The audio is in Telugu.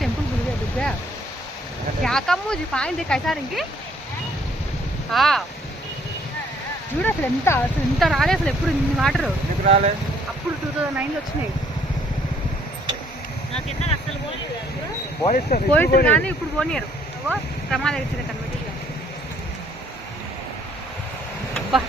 टेंपल भूल गया डूब गया क्या कम मुझे पानी दे कैसा रहेंगे हाँ చూడ అసలు ఎంత రాలే అసలు ఎప్పుడు ఇన్ని వాటర్ రాలే అప్పుడు 2009లో వచ్చినాయి పోలీసులు కానీ ఇప్పుడు పోనీయరు ప్రమాదం ఇచ్చిన కన్వర్ట్ అబ్బా